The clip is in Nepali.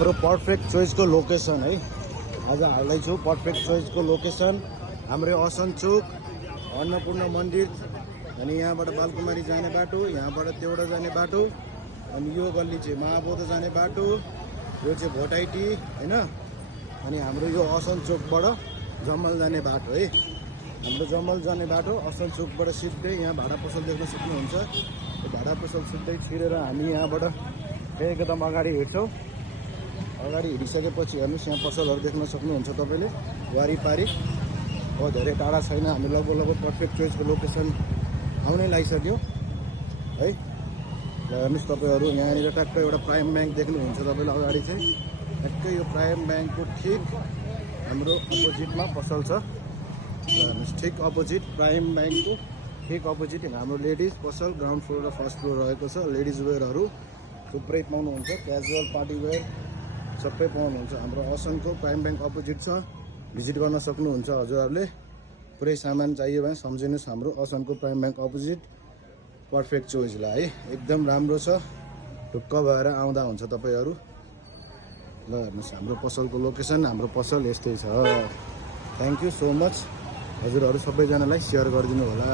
हाम्रो पर्फेक्ट चोइसको लोकेसन है आज हाल्दैछु। पर्फेक्ट चोइसको लोकेसन हाम्रै असनचोक अन्नपूर्ण मन्दिर अनि यहाँबाट बालकुमारी जाने बाटो, यहाँबाट देउडा जाने बाटो अनि यो गल्ली चाहिँ महाबोध जाने बाटो, यो चाहिँ भोटाइटी हैन। अनि हाम्रो यो असनचोकबाट जमल जाने बाटो है। हाम्रो जमल जाने बाटो असनचोकबाट सिधै यहाँ भाडा पसल देख्न सक्नुहुन्छ। यो भाडा पसल सिधै छिरेर हामी यहाँबाट एकदम अगाडि हिँड्छौँ। अगाडि हिँडिसकेपछि हेर्नुहोस् यहाँ पसलहरू देख्न सक्नुहुन्छ तपाईँले वारिपारि। हो धेरै टाढा छैन, हामी लगभग पर्फेक्ट चोइसको लोकेसन आउनै लागिसक्यो है। ल हेर्नुहोस् तपाईँहरू यहाँनिर ट्याक्क एउटा प्राइम ब्याङ्क देख्नुहुन्छ तपाईँले अगाडि चाहिँ। ट्याक्कै यो प्राइम ब्याङ्कको ठिक हाम्रो अपोजिटमा पसल छ। ल हेर्नुहोस् ठिक अपोजिट प्राइम ब्याङ्कको ठिक अपोजिट हाम्रो लेडिज पसल ग्राउन्ड फ्लोर र फर्स्ट फ्लोर रहेको छ। लेडिज वेयरहरू थुप्रै पाउनुहुन्छ, क्याजुअल पार्टी वेयर सबै पाउनुहुन्छ। हाम्रो असनको प्राइम ब्याङ्क अपोजिट छ, भिजिट गर्न सक्नुहुन्छ हजुरहरूले। पुरै सामान चाहियो भने सम्झिनुहोस् हाम्रो असनको प्राइम ब्याङ्क अपोजिट पर्फेक्ट चोइसलाई है। एकदम राम्रो छ, ढुक्क भएर आउँदा हुन्छ तपाईँहरू। ल हेर्नुहोस् हाम्रो पसलको लोकेसन, हाम्रो पसल यस्तै छ। थ्याङ्क यू सो मच हजुरहरू सबैजनालाई सेयर गरिदिनु होला।